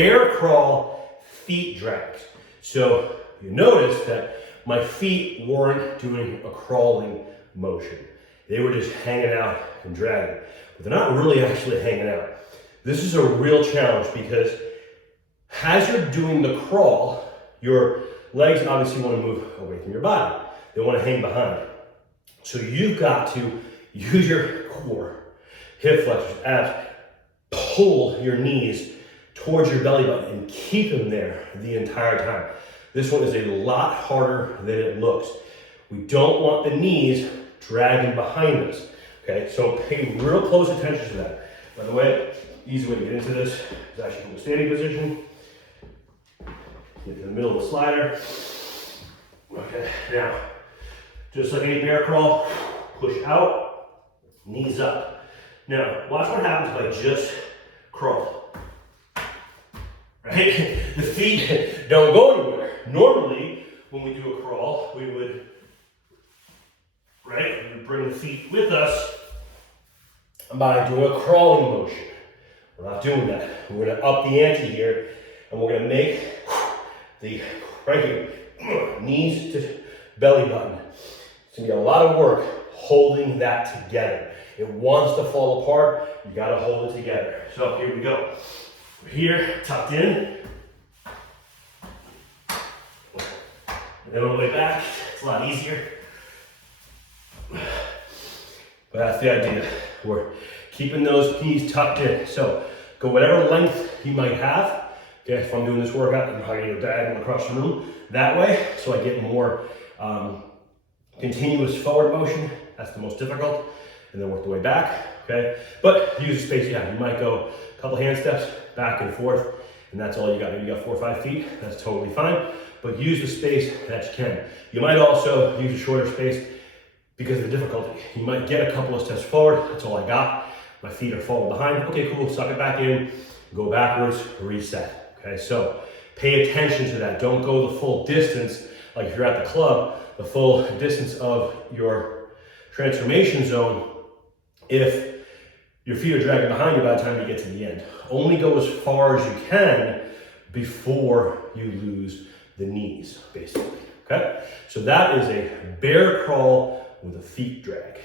bear crawl feet drags. So you notice that my feet weren't doing a crawling motion. They were just hanging out and dragging, but they're not really actually hanging out. This is a real challenge because as you're doing the crawl, your legs obviously want to move away from your body. They want to hang behind. So you've got to use your core, hip flexors, abs, pull your knees towards your belly button and keep them there the entire time. This one is a lot harder than it looks. We don't want the knees dragging behind us, okay? So pay real close attention to that. By the way, easy way to get into this is actually from a standing position. Get to the middle of the slider. Okay, now, just like any bear crawl, push out, knees up. Now, watch what happens if I just crawl. Right? The feet don't go anywhere. Normally, when we do a crawl, we would, right, we would bring the feet with us by doing a crawling motion. We're not doing that. We're gonna up the ante here, and we're gonna make the, right here, knees to belly button. It's gonna be a lot of work holding that together. It wants to fall apart, you gotta hold it together. So here we go. We're here, tucked in. And then on the way back, it's a lot easier. But that's the idea. We're keeping those knees tucked in. So go whatever length you might have. Okay, if I'm doing this workout, I'm going to go diagonal across the room that way, so I get more continuous forward motion. That's the most difficult. And then work the way back, okay? But use the space you have. You might go a couple hand steps back and forth, and that's all you got. Maybe you got 4 or 5 feet, that's totally fine. But use the space that you can. You might also use a shorter space because of the difficulty. You might get a couple of steps forward, that's all I got. My feet are falling behind. Okay, cool, suck it back in, go backwards, reset. Okay, so pay attention to that. Don't go the full distance, like if you're at the club, the full distance of your transformation zone if your feet are dragging behind you by the time you get to the end. Only go as far as you can before you lose the knees, basically, okay? So that is a bear crawl with a feet drag.